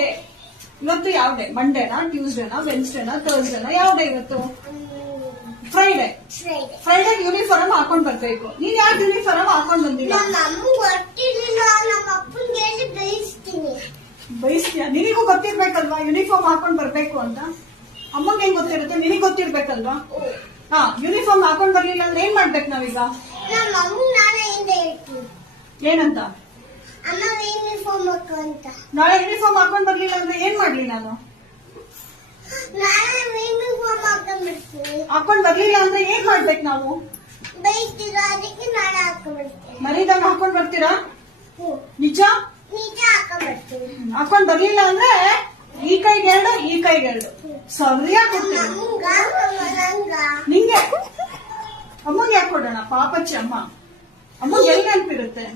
Day? ಇವತ್ತು ಯಾವ day? ಮಂಡೇನಾ, ಟ್ಯೂಸ್ಡೇನಾ, ವೆನ್ಸ್ಡೇನಾ, ಥರ್ಸ್ಡೇನಾ? ಯಾವ ಡೇ ಇವತ್ತು? ಫ್ರೈಡೆ. ಫ್ರೈಡೆ ಯೂನಿಫಾರ್ಮ್ ಹಾಕೊಂಡ್ ಬರ್ಬೇಕು. ನೀನ್ ಯಾಕೆ ಯೂನಿಫಾರ್ಮ್ ಹಾಕೊಂಡ್ ಬಂದಿಲ್ಲ? ಬಯಸ್ತೀಯ? ನಿನಗೂ ಗೊತ್ತಿರ್ಬೇಕಲ್ವಾ ಯೂನಿಫಾರ್ಮ್ ಹಾಕೊಂಡ್ ಬರ್ಬೇಕು ಅಂತ? ಅಮ್ಮಂಗೆ ಹೆಂಗ್ ಗೊತ್ತಿರುತ್ತೆ? ನಿನಗ್ ಗೊತ್ತಿರ್ಬೇಕಲ್ವಾ? ಹಾ, ಯೂನಿಫಾರ್ಮ್ ಹಾಕೊಂಡ್ ಬರ್ಲಿಲ್ಲ ಅಂದ್ರೆ ಏನ್ ಮಾಡ್ಬೇಕು ನಾವೀಗ? ಏನಂತ? ನಾಳೆ ಯೂನಿಫಾರ್ಮ್ ಹಾಕೊಂಡ್ ಬರ್ಲಿಲ್ಲ ಅಂದ್ರೆ ಏನ್ ಮಾಡ್ಲಿ ನಾನು? ಹಾಕೊಂಡ್ ಬರ್ಲಿಲ್ಲ ಅಂದ್ರೆ ಏನ್ ಮಾಡ್ಬೇಕು ನಾವು? ಮರೀದಾಗ ಹಾಕೊಂಡ್ ಬರ್ತೀರಾ? ನಿಜ? ಹಾಕೊಂಡ್ ಬರ್ಲಿಲ್ಲ ಅಂದ್ರೆ ಈ ಕೈಗೆರಡು, ಈ ಕೈಗೆರಡು ಸರಿಯಾಗಿ ಕೊಡ್ತೀನಿ ನಿಂಗೆ. ಅಮ್ಮಗೆ ಯಾಕೆ ಕೊಡೋಣ? ಪಾಪಚ್ಚಿ ಅಮ್ಮ. ಅಮ್ಮಗೆ ಎಲ್ಲಿ ನೆನಪಿರುತ್ತೆ?